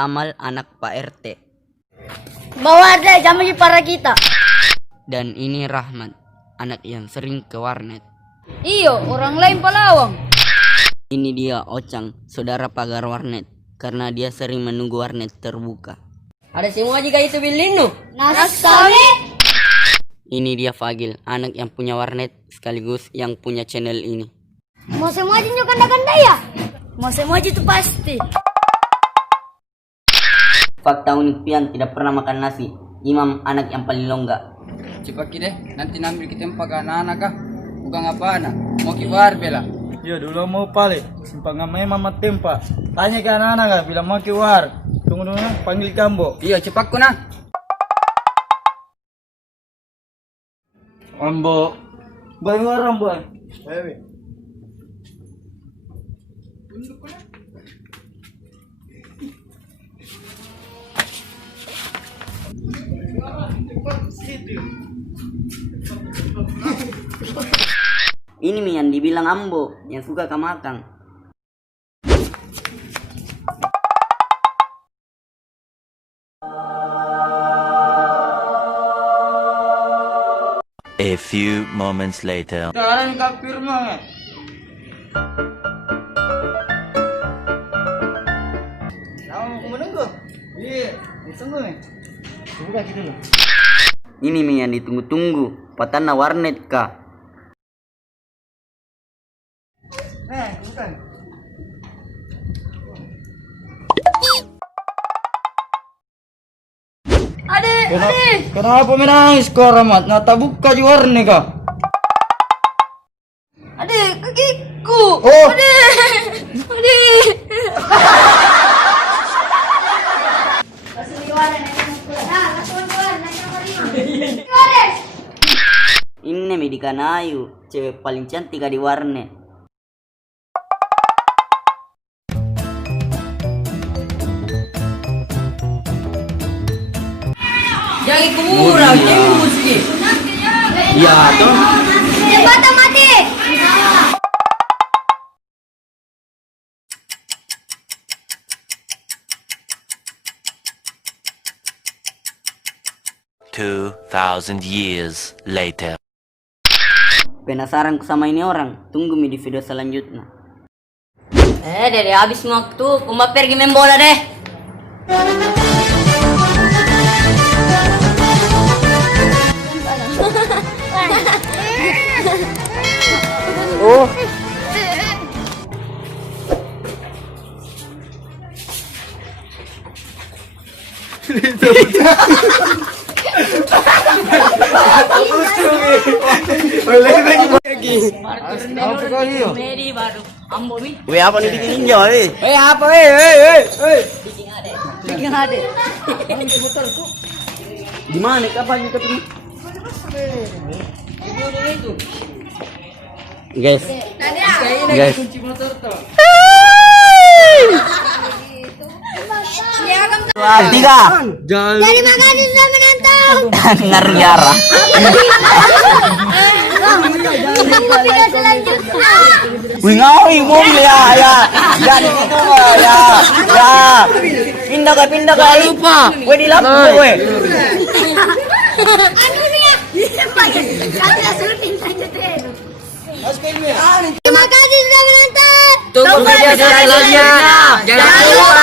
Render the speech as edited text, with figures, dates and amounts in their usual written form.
Kamal anak Pak RT. Bawa deh jamu para kita. Dan ini Rahmat, anak yang sering ke warnet. Iyo, orang lain pelawang. Ini dia Ocang, saudara pagar warnet, karena dia sering menunggu warnet terbuka. Ada semua jika itu bilinu. Nasawi. Ini dia Fagil, anak yang punya warnet sekaligus yang punya channel ini. Mau semua aja kanda-kanda ya? Mau semua aja itu pasti. Fakta unik Pian tidak pernah makan nasi. Imam anak yang paling longga. Cepat deh, nanti nambil kita empag anak-anak kah? Bukan apa anak, mau kibar bela. Ya dulu mau pale, simpang ngamai mama tempa. Tanya ke anak-anak kah, bilang mau kibar. Tunggu dulu, panggil kambo. Iya cepat ku nah. Ambo, boy orang boy. Ini Mi yang dibilang Ambo, yang suka kamakang. A few moments later. Sekarang kafir mah. Kamu menunggu? Iya, tunggu nih. Buka gitu loh. Ini Mi yang ditunggu-tunggu, patana warnet kah? Bukan. Adik. Kenapa menangis kau Rahmat? Nata buka di warnet kah? Adik, kakiku. Oh. Adik. Ini Mi di Kanayu, cewek paling cantik di warnet. Jangan kurang, muski. Iya toh. Jembatan mati. Two 2,000 years later. Penasaran sama ini orang? Tunggu Mi di video selanjutnya. Dede habis waktu, kuma pergi main bola deh. Oh, Apa kau hiyo? Meri baru. Ambo mi. weh apa nih bikin ninja Apa Bikin ada. Di mana kapan itu Mi? Guys, guys. Kunci motor toh. Tiga. Terima kasih sudah menonton. Ngarjara. Video selanjutnya. Wih ngawi mobil ya. Jangan gitu ya. Pindah ke lupa. Weh di laptop weh. Anu dia. Kata syuting saja deh. Terima kasih sudah menonton. Tunggu video selanjutnya. Jangan lupa